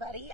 everybody.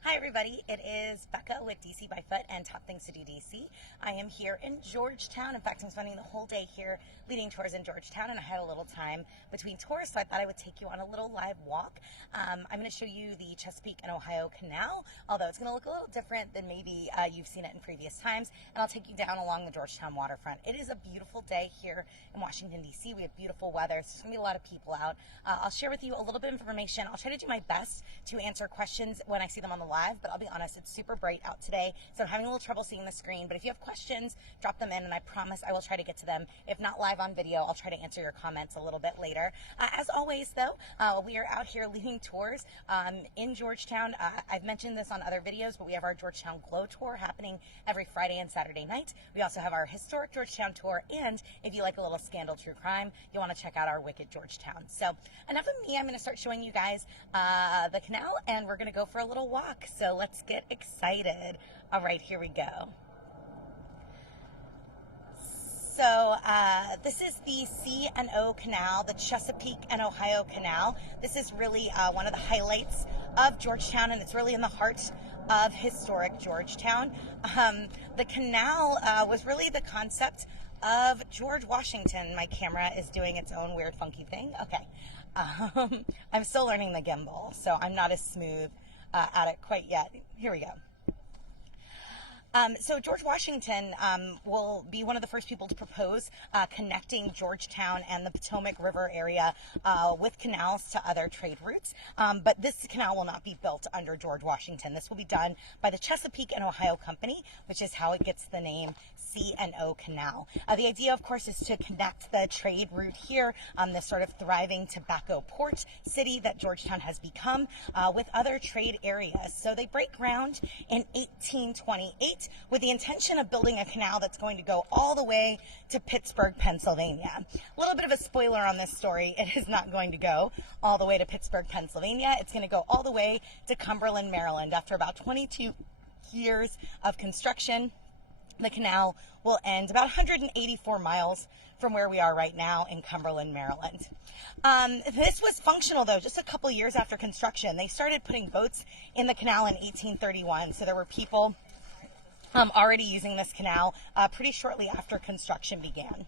Hi everybody. It is Becca with DC by Foot and Top Things to Do DC. I am here in Georgetown. In fact, I'm spending the whole day here leading tours in Georgetown, and I had a little time between tours, so I thought I would take you on a little live walk. I'm going to show you the Chesapeake and Ohio Canal, although it's going to look a little different than maybe you've seen it in previous times, and I'll take you down along the Georgetown Waterfront. It is a beautiful day here in Washington, DC. We have beautiful weather, so there's going to be a lot of people out. I'll share with you a little bit of information. I'll try to do my best to answer questions when I see them on the live, but I'll be honest, it's super bright out today, so I'm having a little trouble seeing the screen. But if you have questions, drop them in, and I promise I will try to get to them. If not live on video, I'll try to answer your comments a little bit later. As always, though, we are out here leading tours in Georgetown. I've mentioned this on other videos, but we have our Georgetown Glow Tour happening every Friday and Saturday night. We also have our Historic Georgetown Tour, and if you like a little scandal true crime, you'll want to check out our Wicked Georgetown. So enough of me. I'm going to start showing you guys the canal, and we're going to go for a little walk. So let's get excited. All right, here we go. So this is the C&O Canal, the Chesapeake and Ohio Canal. This is really one of the highlights of Georgetown, and it's really in the heart of historic Georgetown. The canal was really the concept of George Washington. My camera is doing its own weird funky thing. Okay. I'm still learning the gimbal, so I'm not as smooth at it quite yet. Here we go. So George Washington will be one of the first people to propose connecting Georgetown and the Potomac River area with canals to other trade routes. But this canal will not be built under George Washington. This will be done by the Chesapeake and Ohio Company, which is how it gets the name C&O Canal. The idea, of course, is to connect the trade route here, this sort of thriving tobacco port city that Georgetown has become, with other trade areas. So they break ground in 1828 with the intention of building a canal that's going to go all the way to Pittsburgh, Pennsylvania. A little bit of a spoiler on this story: it is not going to go all the way to Pittsburgh, Pennsylvania. It's going to go all the way to Cumberland, Maryland. After about 22 years of construction, the canal will end about 184 miles from where we are right now in Cumberland, Maryland. This was functional, though, just a couple years after construction. They started putting boats in the canal in 1831, so there were people already using this canal pretty shortly after construction began.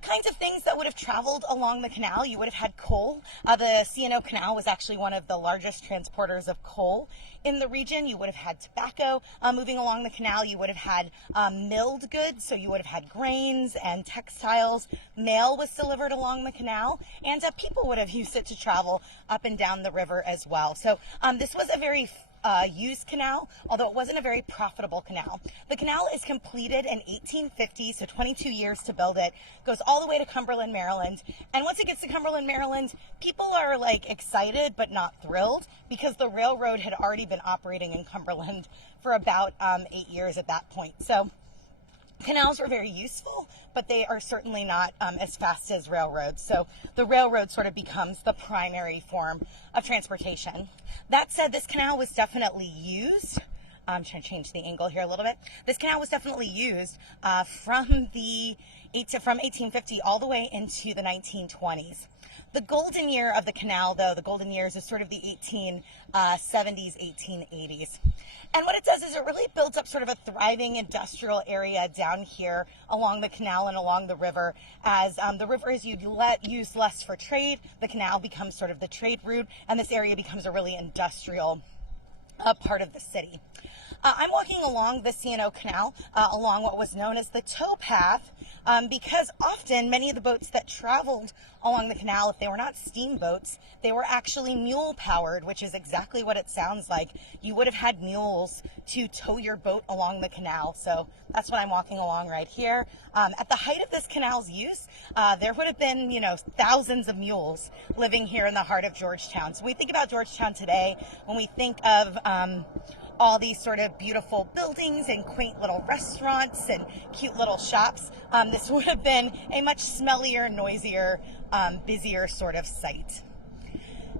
Kinds of things that would have traveled along the canal: you would have had coal. The C&O Canal was actually one of the largest transporters of coal in the region. You would have had tobacco moving along the canal. You would have had milled goods, so you would have had grains and textiles. Mail was delivered along the canal, and people would have used it to travel up and down the river as well. So this was a very used canal, although it wasn't a very profitable canal. The canal is completed in 1850, so 22 years to build it. Goes all the way to Cumberland, Maryland. And once it gets to Cumberland, Maryland, people are like excited but not thrilled, because the railroad had already been operating in Cumberland for about 8 years at that point. So canals were very useful, but they are certainly not as fast as railroads. So the railroad sort of becomes the primary form of transportation. That said, this canal was definitely used. I'm trying to change the angle here a little bit. This canal was definitely used from 1850 all the way into the 1920s. The golden year of the canal, though, the golden years is sort of the 1870s, 1880s. And what it does is it really builds up sort of a thriving industrial area down here along the canal and along the river. As the river is used less for trade, the canal becomes sort of the trade route, and this area becomes a really industrial part of the city. I'm walking along the C&O Canal, along what was known as the towpath, because often many of the boats that traveled along the canal, if they were not steamboats, they were actually mule powered, which is exactly what it sounds like. You would have had mules to tow your boat along the canal. So that's what I'm walking along right here. At the height of this canal's use, there would have been, thousands of mules living here in the heart of Georgetown. So when we think about Georgetown today, when we think of all these sort of beautiful buildings and quaint little restaurants and cute little shops, this would have been a much smellier, noisier, busier sort of site.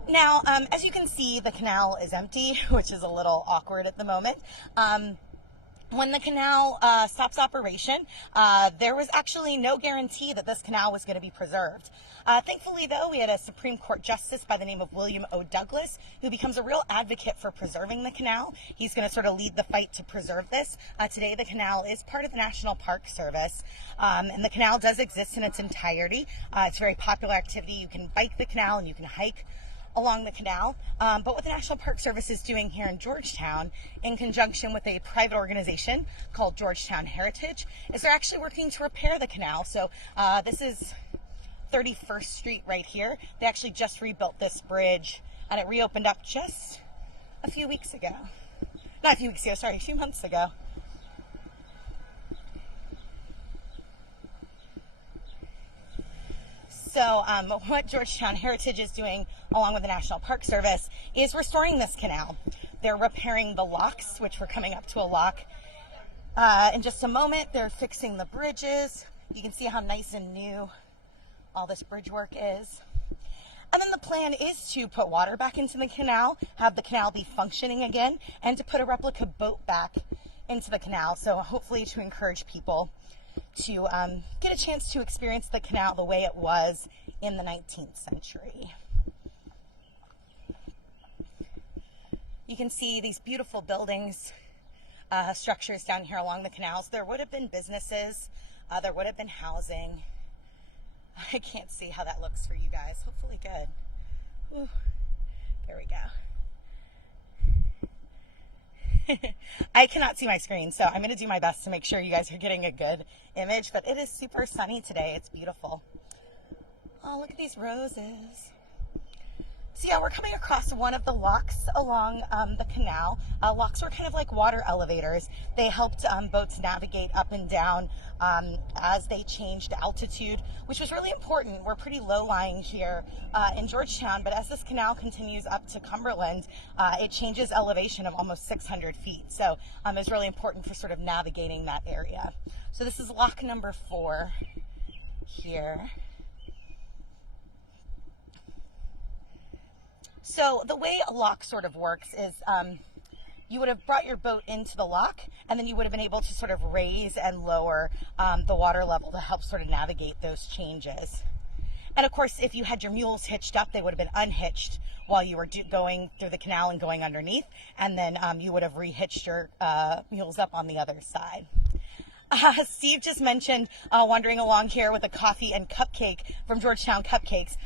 Now, as you can see, the canal is empty, which is a little awkward at the moment. when the canal stops operation, there was actually no guarantee that this canal was going to be preserved. Thankfully, though, we had a Supreme Court Justice by the name of William O. Douglas, who becomes a real advocate for preserving the canal. He's going to sort of lead the fight to preserve this. Today, the canal is part of the National Park Service, and the canal does exist in its entirety. It's a very popular activity. You can bike the canal and you can hike along the canal, but what the National Park Service is doing here in Georgetown, in conjunction with a private organization called Georgetown Heritage, is they're actually working to repair the canal. So this is 31st Street right here. They actually just rebuilt this bridge, and it reopened up just a few weeks ago. Not a few weeks ago, sorry, a few months ago. So what Georgetown Heritage is doing, along with the National Park Service, is restoring this canal. They're repairing the locks, which we're coming up to a lock in just a moment. They're fixing the bridges. You can see how nice and new all this bridge work is. And then the plan is to put water back into the canal, have the canal be functioning again, and to put a replica boat back into the canal. So hopefully to encourage people to get a chance to experience the canal the way it was in the 19th century. You can see these beautiful buildings, structures down here along the canals. There would have been businesses, there would have been housing. I can't see how that looks for you guys. Hopefully good. Ooh, there we go. I cannot see my screen, so I'm going to do my best to make sure you guys are getting a good image, but it is super sunny today. It's beautiful. Oh, look at these roses. So yeah, we're coming across one of the locks along the canal. Locks were kind of like water elevators. They helped boats navigate up and down as they changed altitude, which was really important. We're pretty low-lying here in Georgetown, but as this canal continues up to Cumberland, it changes elevation of almost 600 feet. So it's really important for sort of navigating that area. So this is lock number 4 here. So the way a lock sort of works is you would have brought your boat into the lock, and then you would have been able to sort of raise and lower the water level to help sort of navigate those changes. And of course, if you had your mules hitched up, they would have been unhitched while you were going through the canal and going underneath, and then you would have rehitched your mules up on the other side. Steve just mentioned wandering along here with a coffee and cupcake from Georgetown Cupcakes.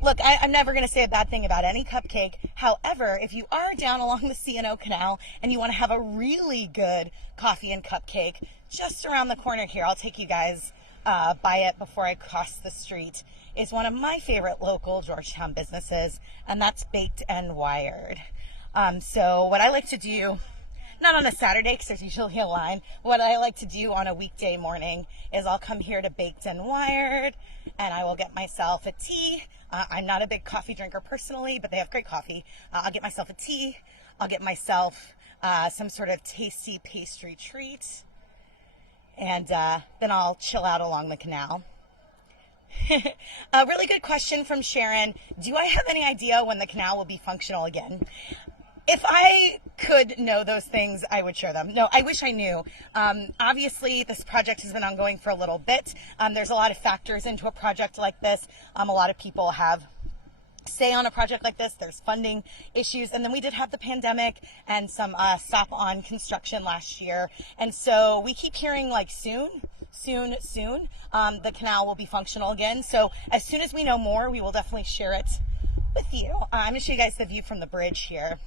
Look, I'm never going to say a bad thing about any cupcake. However, if you are down along the C&O Canal and you want to have a really good coffee and cupcake, just around the corner here, I'll take you guys by it before I cross the street, is one of my favorite local Georgetown businesses, and that's Baked and Wired. So what I like to do, not on a Saturday because there's usually a line, what I like to do on a weekday morning is I'll come here to Baked and Wired, and I will get myself a tea. I'm not a big coffee drinker personally, but they have great coffee. I'll get myself a tea. I'll get myself some sort of tasty pastry treat, and then I'll chill out along the canal. A really good question from Sharon. Do I have any idea when the canal will be functional again? If I could know those things, I would share them. No, I wish I knew. Obviously, this project has been ongoing for a little bit. There's a lot of factors into a project like this. A lot of people have say on a project like this. There's funding issues. And then we did have the pandemic and some stop on construction last year. And so we keep hearing like soon, the canal will be functional again. So as soon as we know more, we will definitely share it with you. I'm going to show you guys the view from the bridge here.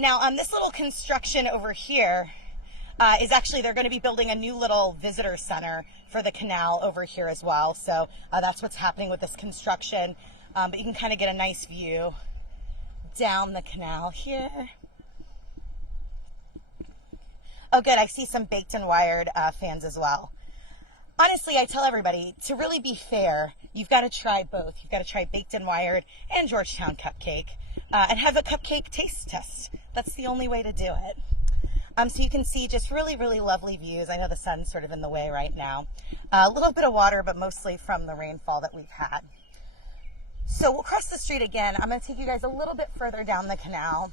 Now, this little construction over here is actually, they're going to be building a new little visitor center for the canal over here as well. So that's what's happening with this construction. But you can kind of get a nice view down the canal here. Oh, good. I see some Baked and Wired fans as well. Honestly, I tell everybody, to really be fair, you've got to try both. You've got to try Baked and Wired and Georgetown Cupcake and have a cupcake taste test. That's the only way to do it. So you can see just really, really lovely views. I know the sun's sort of in the way right now. A little bit of water, but mostly from the rainfall that we've had. So we'll cross the street again. I'm going to take you guys a little bit further down the canal.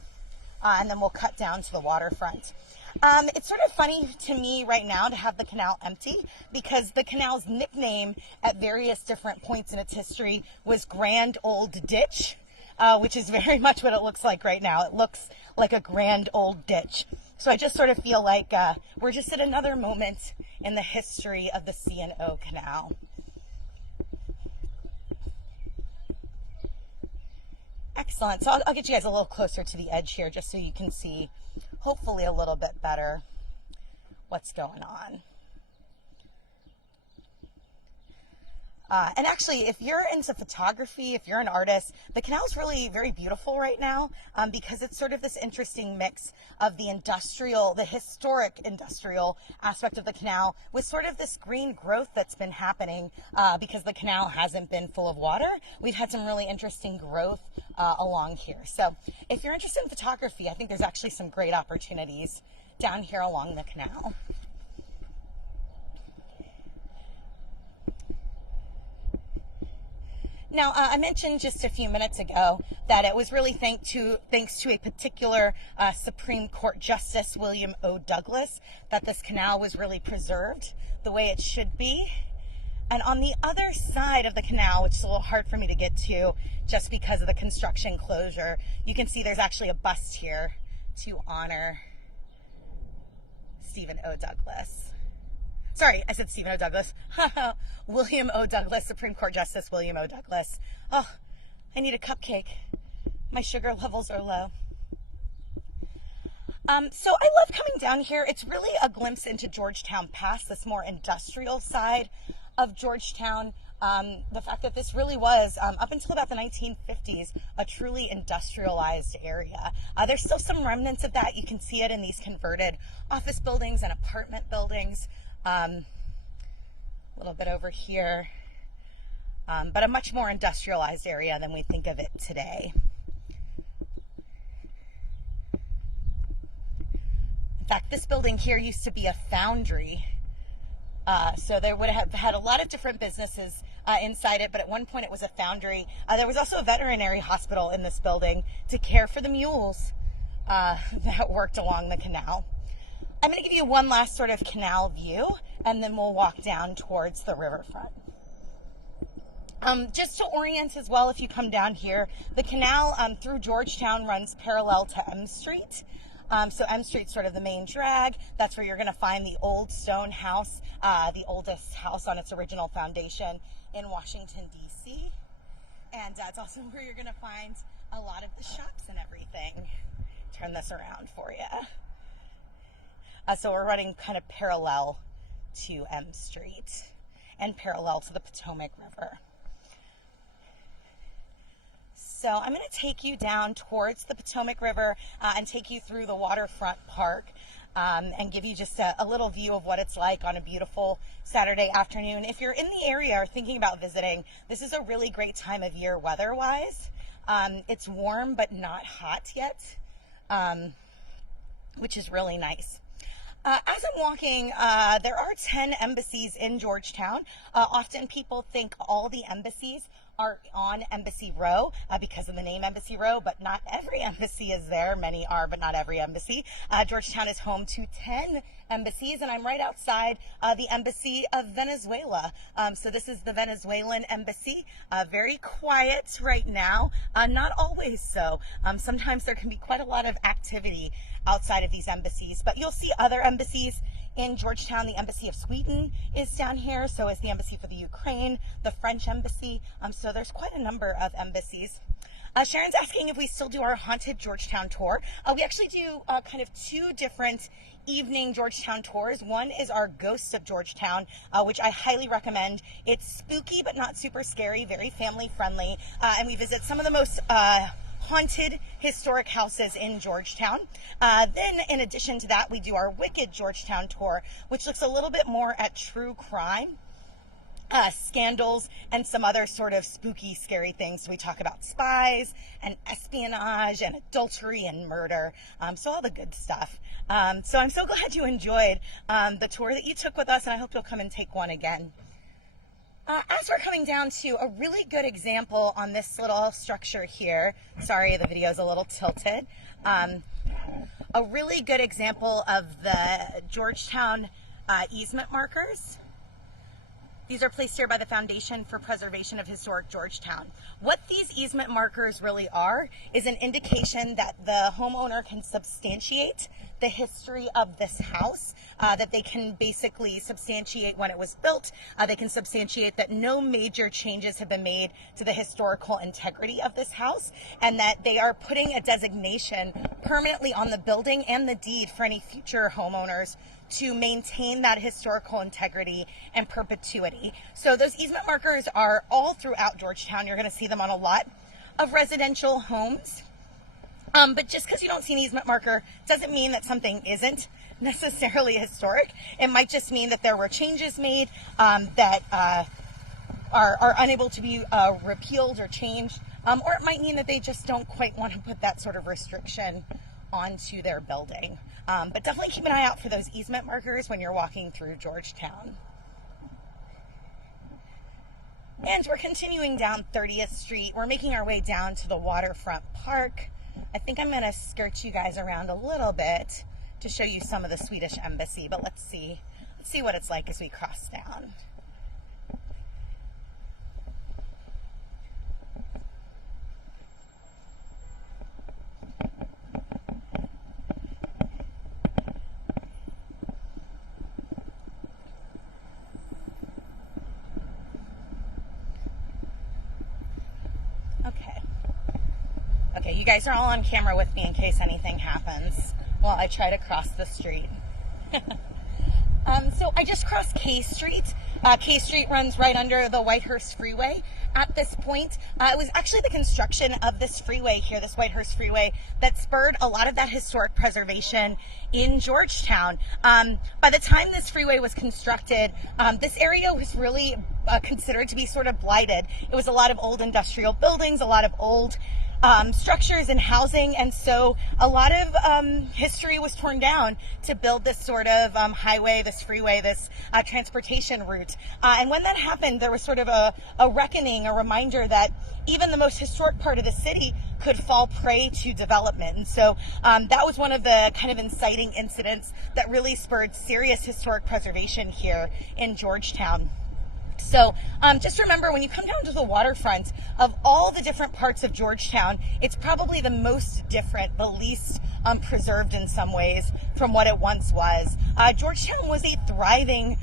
and then we'll cut down to the waterfront. It's sort of funny to me right now to have the canal empty, because the canal's nickname at various different points in its history was Grand Old Ditch, which is very much what it looks like right now. It looks like a grand old ditch. So I just sort of feel like we're just at another moment in the history of the C&O Canal. Excellent. So I'll get you guys a little closer to the edge here just so you can see, hopefully, a little bit better what's going on. And actually, if you're into photography, if you're an artist, the canal is really very beautiful right now, because it's sort of this interesting mix of the historic industrial aspect of the canal with sort of this green growth that's been happening because the canal hasn't been full of water. We've had some really interesting growth along here. So if you're interested in photography, I think there's actually some great opportunities down here along the canal. Now, I mentioned just a few minutes ago that it was really thanks to a particular Supreme Court Justice, William O. Douglas, that this canal was really preserved the way it should be. And on the other side of the canal, which is a little hard for me to get to just because of the construction closure, you can see there's actually a bust here to honor Stephen O. Douglas. Sorry, I said Stephen O. Douglas. William O. Douglas, Supreme Court Justice William O. Douglas. Oh, I need a cupcake. My sugar levels are low. So I love coming down here. It's really a glimpse into Georgetown Pass, this more industrial side of Georgetown. The fact that this really was, up until about the 1950s, a truly industrialized area. There's still some remnants of that. You can see it in these converted office buildings and apartment buildings. A little bit over here, but a much more industrialized area than we think of it today. In fact, this building here used to be a foundry, so they would have had a lot of different businesses inside it, but at one point it was a foundry. There was also a veterinary hospital in this building to care for the mules that worked along the canal. I'm going to give you one last sort of canal view, and then we'll walk down towards the riverfront. Just to orient as well, if you come down here, the canal through Georgetown runs parallel to M Street. So M Street's sort of the main drag. That's where you're going to find the old stone house, the oldest house on its original foundation in Washington, D.C. And it's also where you're going to find a lot of the shops and everything. Turn this around for you. So we're running kind of parallel to M Street and parallel to the Potomac River. So I'm going to take you down towards the Potomac River and take you through the Waterfront Park and give you just a little view of what it's like on a beautiful Saturday afternoon. If you're in the area or thinking about visiting, this is a really great time of year weather-wise. It's warm but not hot yet, which is really nice. As I'm walking, there are 10 embassies in Georgetown. Often people think all the embassies are on Embassy Row because of the name Embassy Row, but not every embassy is there. Many are, but not every embassy. Georgetown is home to 10 embassies, and I'm right outside the Embassy of Venezuela. So this is the Venezuelan Embassy. Very quiet right now, not always so. Sometimes there can be quite a lot of activity outside of these embassies, but you'll see other embassies in Georgetown. The Embassy of Sweden is down here, so is the Embassy for the Ukraine, the French Embassy, so there's quite a number of embassies. Sharon's asking if we still do our haunted Georgetown tour. We actually do kind of two different evening Georgetown tours. One is our Ghosts of Georgetown, which I highly recommend. It's spooky but not super scary, very family friendly, and we visit some of the most haunted historic houses in Georgetown. Then in addition to that, we do our Wicked Georgetown tour, which looks a little bit more at true crime, scandals, and some other sort of spooky, scary things. So we talk about spies and espionage and adultery and murder, so all the good stuff. So I'm so glad you enjoyed the tour that you took with us, and I hope you'll come and take one again. As we're coming down to a really good example on this little structure here, sorry the video is a little tilted, A really good example of the Georgetown easement markers. These are placed here by the Foundation for Preservation of Historic Georgetown. What these easement markers really are is an indication that the homeowner can substantiate the history of this house, that they can basically substantiate when it was built. They can substantiate that no major changes have been made to the historical integrity of this house, and that they are putting a designation permanently on the building and the deed for any future homeowners to maintain that historical integrity and perpetuity. So those easement markers are all throughout Georgetown. You're going to see them on a lot of residential homes. But just because you don't see an easement marker doesn't mean that something isn't necessarily historic. It might just mean that there were changes made that are unable to be repealed or changed. Or it might mean that they just don't quite want to put that sort of restriction onto their building. But definitely keep an eye out for those easement markers when you're walking through Georgetown. And we're continuing down 30th Street. We're making our way down to the Waterfront Park. I think I'm going to skirt you guys around a little bit to show you some of the Swedish Embassy, but let's see what it's like as we cross down. Okay, you guys are all on camera with me in case anything happens while I try to cross the street. So I just crossed K Street. K Street runs right under the Whitehurst Freeway. At this point, it was actually the construction of this freeway here, this Whitehurst Freeway, that spurred a lot of that historic preservation in Georgetown. By the time this freeway was constructed, this area was really considered to be sort of blighted. It was a lot of old industrial buildings, a lot of old structures and housing, and so a lot of history was torn down to build this sort of highway, this freeway, this transportation route. And when that happened, there was sort of a reckoning, a reminder that even the most historic part of the city could fall prey to development. And so that was one of the kind of inciting incidents that really spurred serious historic preservation here in Georgetown. So just remember, when you come down to the waterfront, of all the different parts of Georgetown, it's probably the most different, the least preserved in some ways from what it once was. Georgetown was a thriving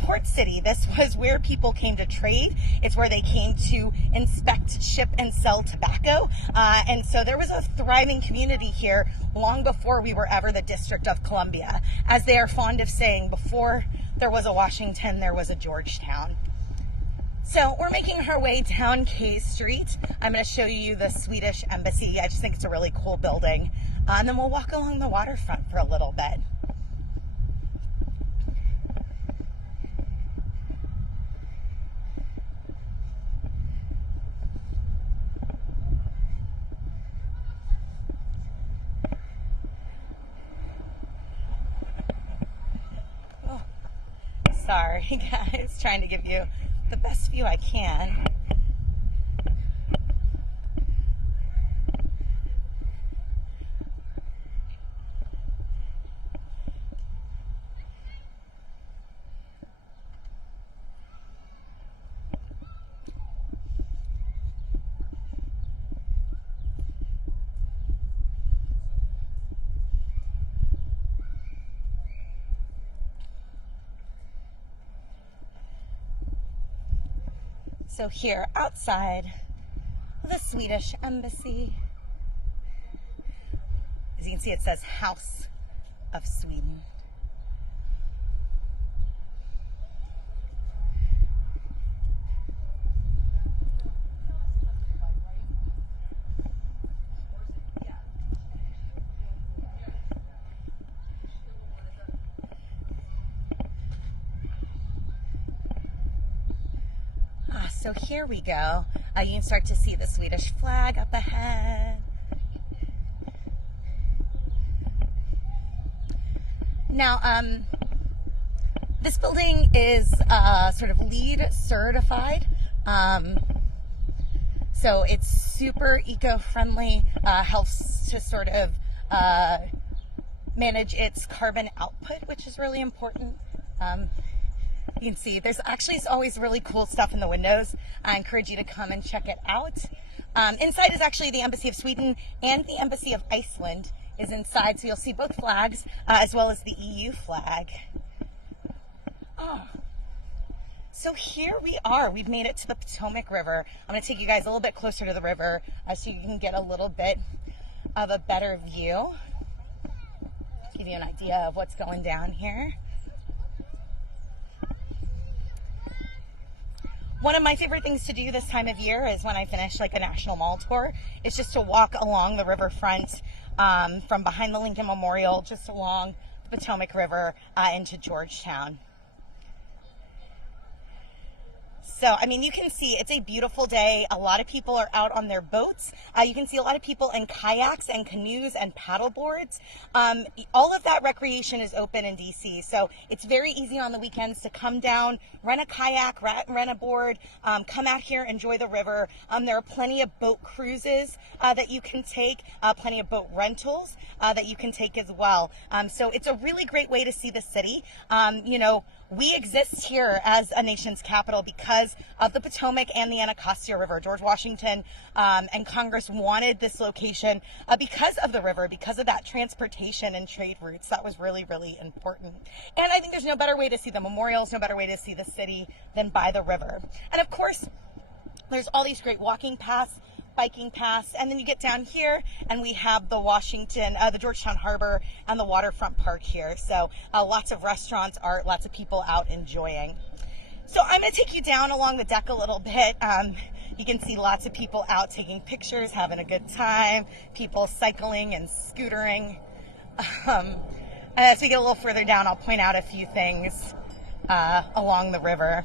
port city. This was where people came to trade. It's where they came to inspect, ship, and sell tobacco. And so there was a thriving community here long before we were ever the District of Columbia. As they are fond of saying, before there was a Washington, there was a Georgetown. So we're making our way down K Street. I'm going to show you the Swedish Embassy. I just think it's a really cool building. And then we'll walk along the waterfront for a little bit. Oh, sorry guys, trying to give you the best view I can. So here, outside the Swedish Embassy, as you can see, it says House of Sweden. So here we go. You can start to see the Swedish flag up ahead. Now, this building is sort of LEED certified. So it's super eco-friendly, helps to sort of manage its carbon output, which is really important. You can see there's actually always really cool stuff in the windows. I encourage you to come and check it out. Inside is actually the Embassy of Sweden, and the Embassy of Iceland is inside, so you'll see both flags as well as the EU flag. Oh. So here we are. We've made it to the Potomac River. I'm going to take you guys a little bit closer to the river so you can get a little bit of a better view. Give you an idea of what's going down here. One of my favorite things to do this time of year is when I finish like a national mall tour, is just to walk along the riverfront from behind the Lincoln Memorial, just along the Potomac River into Georgetown. So, I mean, you can see it's a beautiful day. A lot of people are out on their boats. You can see a lot of people in kayaks and canoes and paddle boards. All of that recreation is open in DC. So it's very easy on the weekends to come down, rent a kayak, rent a board, come out here, enjoy the river. There are plenty of boat cruises that you can take, plenty of boat rentals that you can take as well. So it's a really great way to see the city. You know, we exist here as a nation's capital because of the Potomac and the Anacostia River. George Washington and Congress wanted this location because of the river, because of that transportation and trade routes. That was really, really important. And I think there's no better way to see the memorials, no better way to see the city than by the river. And of course, there's all these great walking paths, biking paths, and then you get down here and we have the Georgetown Harbor and the Waterfront Park here. So lots of restaurants, art, lots of people out enjoying. So I'm going to take you down along the deck a little bit. You can see lots of people out taking pictures, having a good time, people cycling and scootering. As we get a little further down, I'll point out a few things along the river.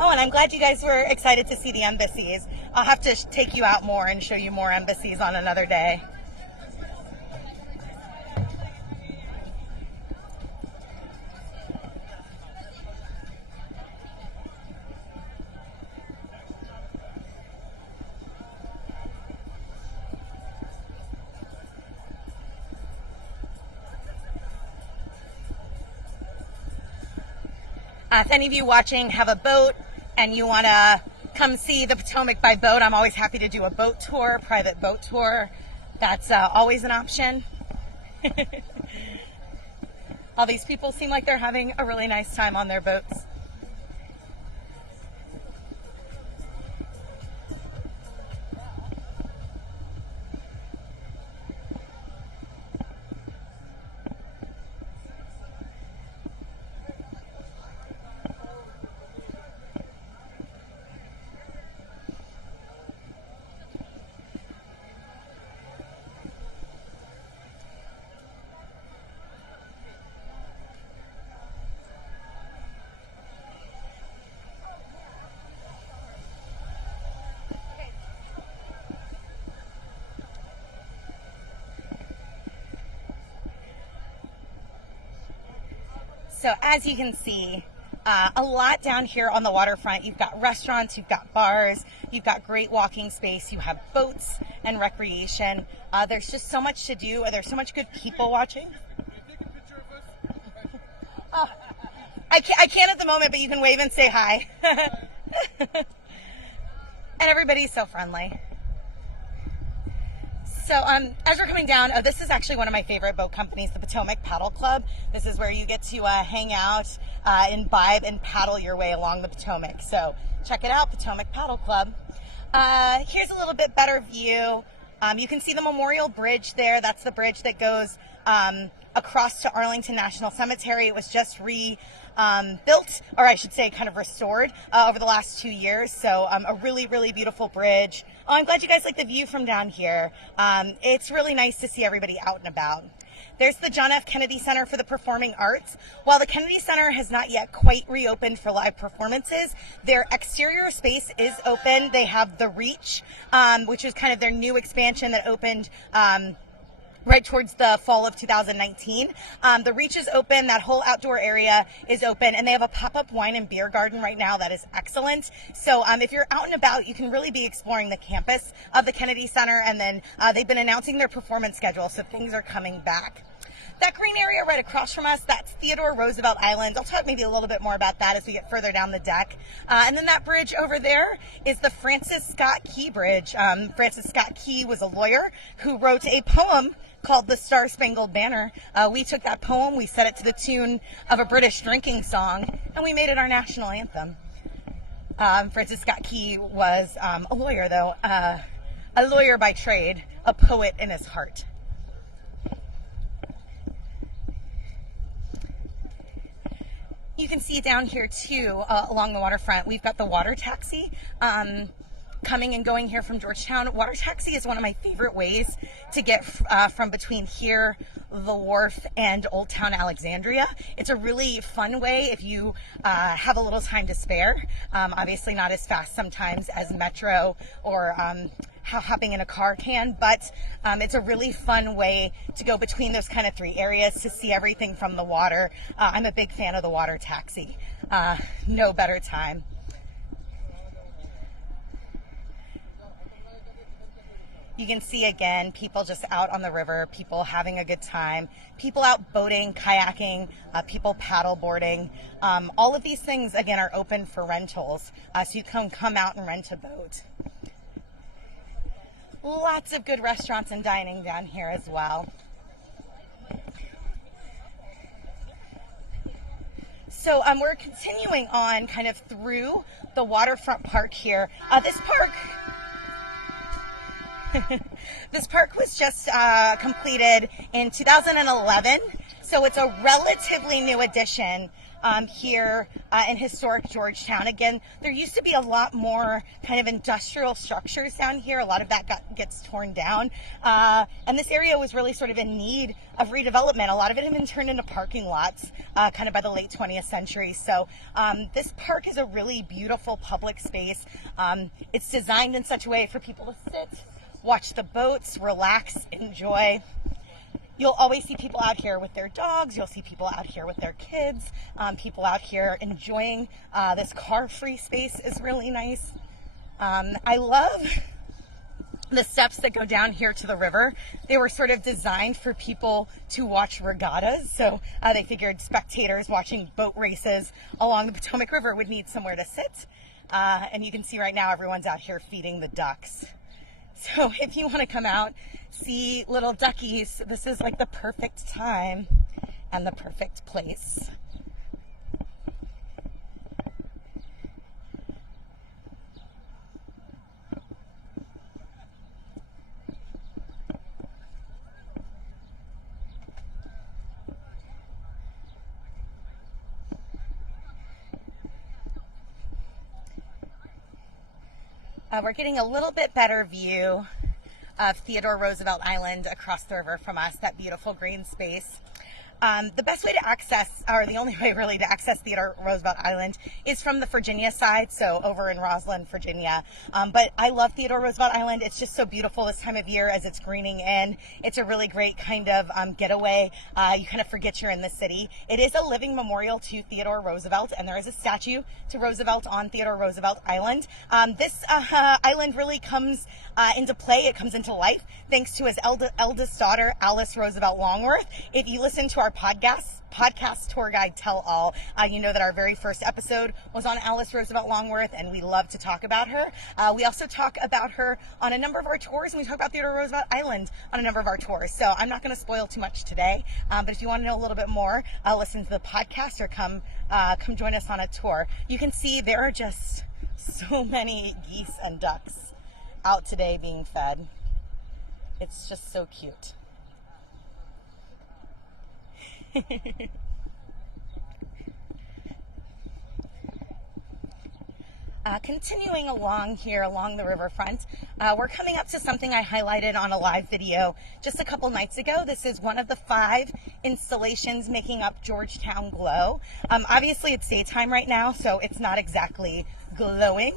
Oh, and I'm glad you guys were excited to see the embassies. I'll have to take you out more and show you more embassies on another day. If any of you watching have a boat and you want to come see the Potomac by boat, I'm always happy to do a boat tour, private boat tour. That's always an option. All these people seem like they're having a really nice time on their boats. So as you can see, a lot down here on the waterfront. You've got restaurants, you've got bars, you've got great walking space, you have boats and recreation. There's just so much to do. There's so much good people watching. Oh, I can't at the moment, but you can wave and say hi. And everybody's so friendly. So as we're coming down, this is actually one of my favorite boat companies, the Potomac Paddle Club. This is where you get to hang out, imbibe, and paddle your way along the Potomac. So check it out, Potomac Paddle Club. Here's a little bit better view. You can see the Memorial Bridge there. That's the bridge that goes across to Arlington National Cemetery. It was just built, or I should say kind of restored over the last 2 years. So a really, really beautiful bridge. Oh, I'm glad you guys like the view from down here. It's really nice to see everybody out and about. There's the John F. Kennedy Center for the Performing Arts. While the Kennedy Center has not yet quite reopened for live performances, their exterior space is open. They have the Reach, which is kind of their new expansion that opened right towards the fall of 2019. The Reach is open, that whole outdoor area is open, and they have a pop-up wine and beer garden right now that is excellent. So if you're out and about, you can really be exploring the campus of the Kennedy Center, and then they've been announcing their performance schedule, so things are coming back. That green area right across from us, that's Theodore Roosevelt Island. I'll talk maybe a little bit more about that as we get further down the deck. And then that bridge over there is the Francis Scott Key Bridge. Francis Scott Key was a lawyer who wrote a poem called The Star-Spangled Banner. We took that poem, we set it to the tune of a British drinking song, and we made it our national anthem. Francis Scott Key was a lawyer, though, a lawyer by trade, a poet in his heart. You can see down here too, along the waterfront, we've got the water taxi coming and going here from Georgetown. Water taxi is one of my favorite ways to get from between here, the wharf, and Old Town Alexandria. It's a really fun way if you have a little time to spare. Obviously not as fast sometimes as metro or hopping in a car can, but it's a really fun way to go between those kind of three areas to see everything from the water. I'm a big fan of the water taxi. No better time. You can see again, people just out on the river, people having a good time, people out boating, kayaking, people paddle boarding. All of these things, again, are open for rentals, so you can come out and rent a boat. Lots of good restaurants and dining down here as well. So we're continuing on kind of through the Waterfront Park here. This park was just completed in 2011, so it's a relatively new addition here in historic Georgetown. Again, there used to be a lot more kind of industrial structures down here. A lot of that gets torn down, and this area was really sort of in need of redevelopment. A lot of it had been turned into parking lots kind of by the late 20th century. So this park is a really beautiful public space. It's designed in such a way for people to sit, watch the boats, relax, enjoy. You'll always see people out here with their dogs. You'll see people out here with their kids. People out here enjoying this car-free space is really nice. I love the steps that go down here to the river. They were sort of designed for people to watch regattas. So they figured spectators watching boat races along the Potomac River would need somewhere to sit. And you can see right now everyone's out here feeding the ducks. So if you want to come out, see little duckies, this is like the perfect time and the perfect place. We're getting a little bit better view of Theodore Roosevelt Island across the river from us, that beautiful green space. The best way to access, or the only way really to access Theodore Roosevelt Island is from the Virginia side, so over in Roslyn, Virginia. But I love Theodore Roosevelt Island. It's just so beautiful this time of year as it's greening in. It's a really great kind of getaway. You kind of forget you're in the city. It is a living memorial to Theodore Roosevelt, and there is a statue to Roosevelt on Theodore Roosevelt Island. This island really comes into play. It comes into life thanks to his eldest daughter, Alice Roosevelt Longworth. If you listen to our podcast tour guide Tell All, you know that our very first episode was on Alice Roosevelt Longworth, and we love to talk about her. We also talk about her on a number of our tours, and we talk about Theodore Roosevelt Island on a number of our tours. So I'm not going to spoil too much today, but if you want to know a little bit more, listen to the podcast or come join us on a tour. You can see there are just so many geese and ducks out today being fed. It's just so cute. Continuing along here along the riverfront, we're coming up to something I highlighted on a live video just a couple nights ago. This is one of the 5 installations making up Georgetown Glow. Obviously it's daytime right now, so it's not exactly glowing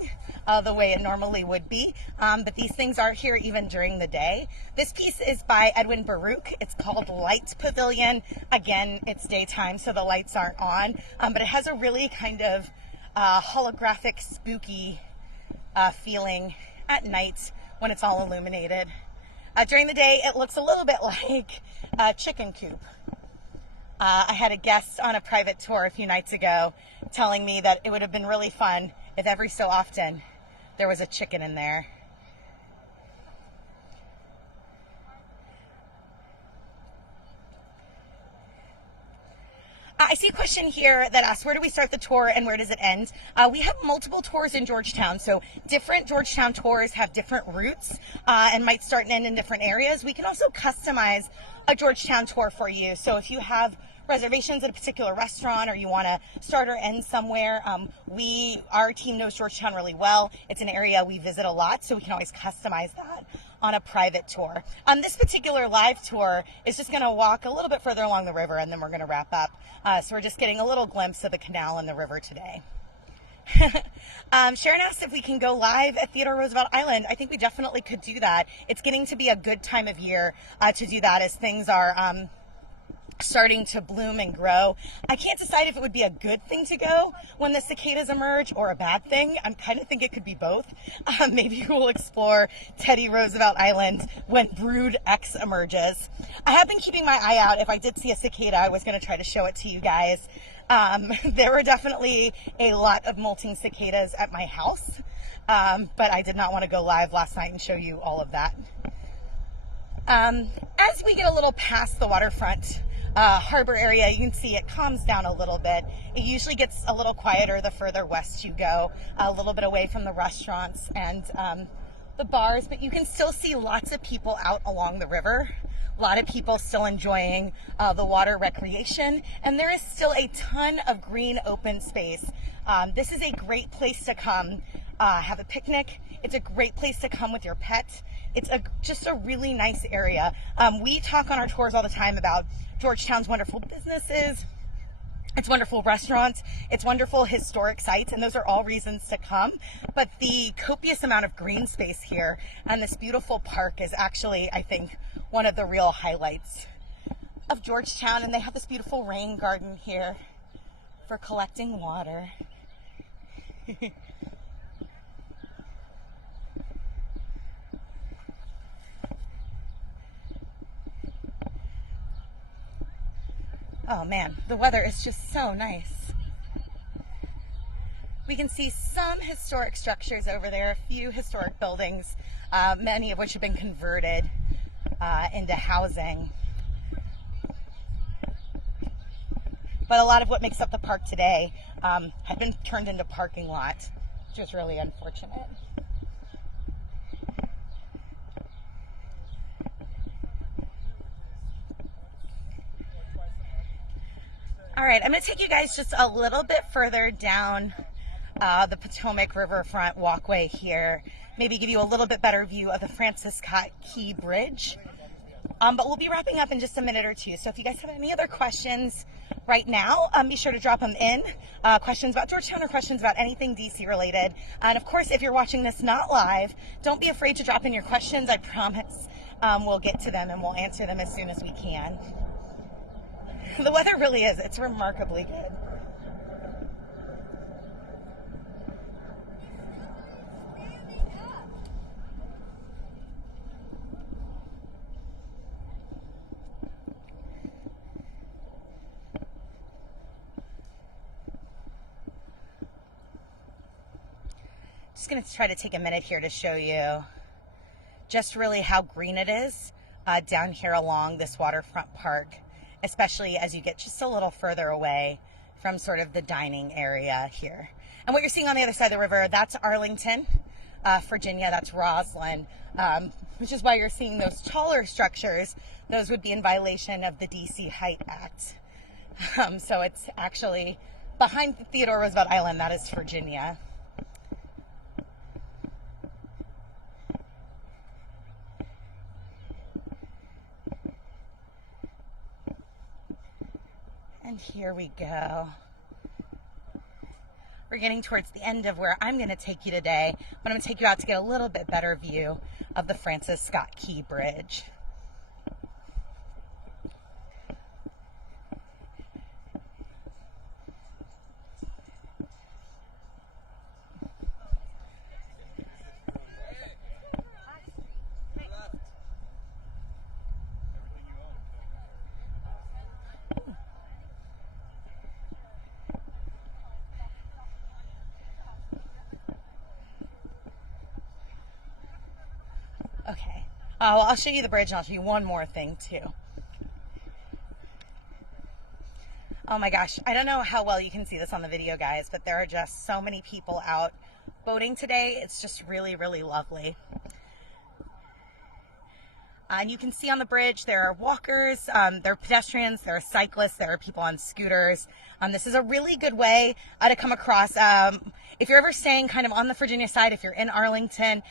the way it normally would be, but these things are here even during the day. This piece is by Edwin Baruch. It's called Light Pavilion. Again, it's daytime, so the lights aren't on, but it has a really kind of holographic, spooky feeling at night when it's all illuminated. During the day, it looks a little bit like a chicken coop. I had a guest on a private tour a few nights ago telling me that it would have been really fun if every so often there was a chicken in there. I see a question here that asks, where do we start the tour and where does it end? We have multiple tours in Georgetown, so different Georgetown tours have different routes and might start and end in different areas. We can also customize a Georgetown tour for you. So if you have reservations at a particular restaurant or you want to start or end somewhere, our team knows Georgetown really well. It's an area we visit a lot, so we can always customize that on a private tour. This particular live tour is just going to walk a little bit further along the river and then we're going to wrap up. So we're just getting a little glimpse of the canal and the river today. Sharon asked if we can go live at Theodore Roosevelt Island. I think we definitely could do that. It's getting to be a good time of year to do that as things are starting to bloom and grow. I can't decide if it would be a good thing to go when the cicadas emerge or a bad thing. I kind of think it could be both. Maybe we'll explore Teddy Roosevelt Island when Brood X emerges. I have been keeping my eye out. If I did see a cicada, I was going to try to show it to you guys. There were definitely a lot of molting cicadas at my house, but I did not want to go live last night and show you all of that. As we get a little past the waterfront harbor area, you can see it calms down a little bit. It usually gets a little quieter the further west you go, a little bit away from the restaurants and the bars, but you can still see lots of people out along the river. A lot of people still enjoying the water recreation, and there is still a ton of green open space. This is a great place to come have a picnic. It's a great place to come with your pet. It's just a really nice area. We talk on our tours all the time about Georgetown's wonderful businesses, its wonderful restaurants, its wonderful historic sites, and those are all reasons to come. But the copious amount of green space here and this beautiful park is actually, I think, one of the real highlights of Georgetown. And they have this beautiful rain garden here for collecting water. Oh man, the weather is just so nice. We can see some historic structures over there, a few historic buildings, many of which have been converted into housing. But a lot of what makes up the park today had been turned into parking lot, which was really unfortunate. All right, I'm going to take you guys just a little bit further down the Potomac riverfront walkway here. Maybe give you a little bit better view of the Francis Scott Key Bridge. But we'll be wrapping up in just a minute or two. So if you guys have any other questions right now, be sure to drop them in. Questions about Georgetown or questions about anything DC related. And of course, if you're watching this not live, don't be afraid to drop in your questions. I promise we'll get to them and we'll answer them as soon as we can. The weather really is, it's remarkably good. Just going to try to take a minute here to show you just really how green it is down here along this waterfront park, especially as you get just a little further away from sort of the dining area here. And what you're seeing on the other side of the river, that's Arlington, Virginia, that's Roslyn, which is why you're seeing those taller structures. Those would be in violation of the DC Height Act. So it's actually behind Theodore Roosevelt Island, that is Virginia. And here we go. We're getting towards the end of where I'm going to take you today, but I'm going to take you out to get a little bit better view of the Francis Scott Key Bridge. Okay. Well, I'll show you the bridge and I'll show you one more thing too. Oh my gosh, I don't know how well you can see this on the video, guys, but there are just so many people out boating today. It's just really, really lovely. And you can see on the bridge there are walkers, there are pedestrians, there are cyclists, there are people on scooters. This is a really good way to come across. If you're ever staying kind of on the Virginia side, if you're in Arlington,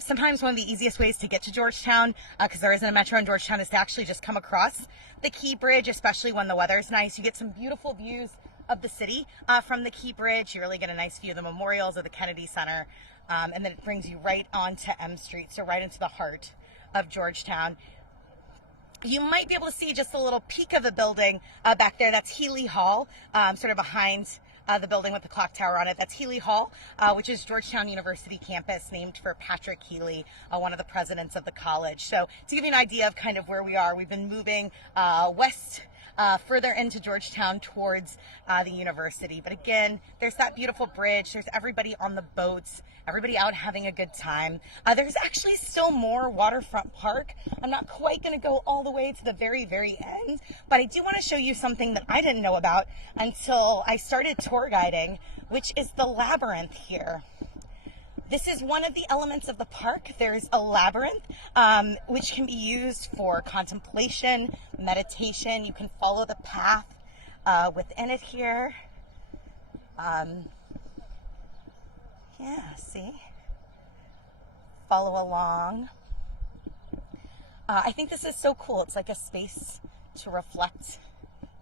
sometimes one of the easiest ways to get to Georgetown, because there isn't a metro in Georgetown, is to actually just come across the Key Bridge, especially when the weather's nice. You get some beautiful views of the city from the Key Bridge. You really get a nice view of the memorials of the Kennedy Center, and then it brings you right onto M Street, so right into the heart of Georgetown. You might be able to see just a little peek of the building back there. That's Healy Hall, sort of behind the building with the clock tower on it. That's Healy Hall, which is Georgetown University campus, named for Patrick Healy, one of the presidents of the college. So to give you an idea of kind of where we are, we've been moving west further into Georgetown towards the university. But again, there's that beautiful bridge. There's everybody on the boats, everybody out having a good time. There's actually still more Waterfront Park. I'm not quite going to go all the way to the very, very end, but I do want to show you something that I didn't know about until I started tour guiding, which is the Labyrinth here. This is one of the elements of the park. There's a labyrinth, which can be used for contemplation, meditation. You can follow the path within it here. Yeah, see? Follow along. I think this is so cool. It's like a space to reflect,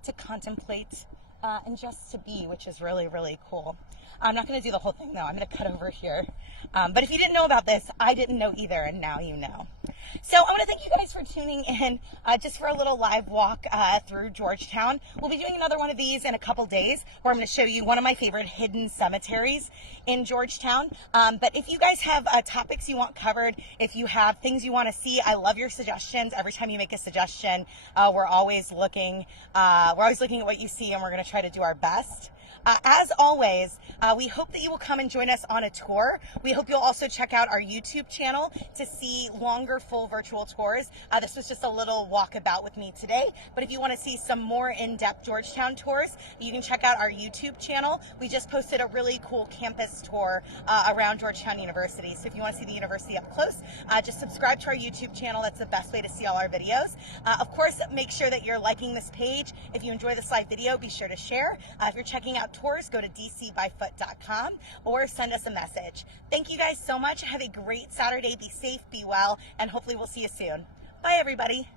to contemplate, and just to be, which is really, really cool. I'm not going to do the whole thing though. I'm going to cut over here. But if you didn't know about this, I didn't know either, and now you know. So I want to thank you guys for tuning in just for a little live walk through Georgetown. We'll be doing another one of these in a couple days where I'm going to show you one of my favorite hidden cemeteries in Georgetown. But if you guys have topics you want covered, if you have things you want to see, I love your suggestions. Every time you make a suggestion, we're always looking at what you see, and we're going to try to do our best. As always, we hope that you will come and join us on a tour. We hope you'll also check out our YouTube channel to see longer full virtual tours. This was just a little walkabout with me today, but if you want to see some more in-depth Georgetown tours, you can check out our YouTube channel. We just posted a really cool campus tour around Georgetown University. So if you want to see the university up close, just subscribe to our YouTube channel. That's the best way to see all our videos. Of course, make sure that you're liking this page. If you enjoy this live video, be sure to share. If you're checking out tours, go to dcbyfoot.com or send us a message. Thank you guys so much. Have a great Saturday. Be safe, be well, and hopefully we'll see you soon. Bye, everybody.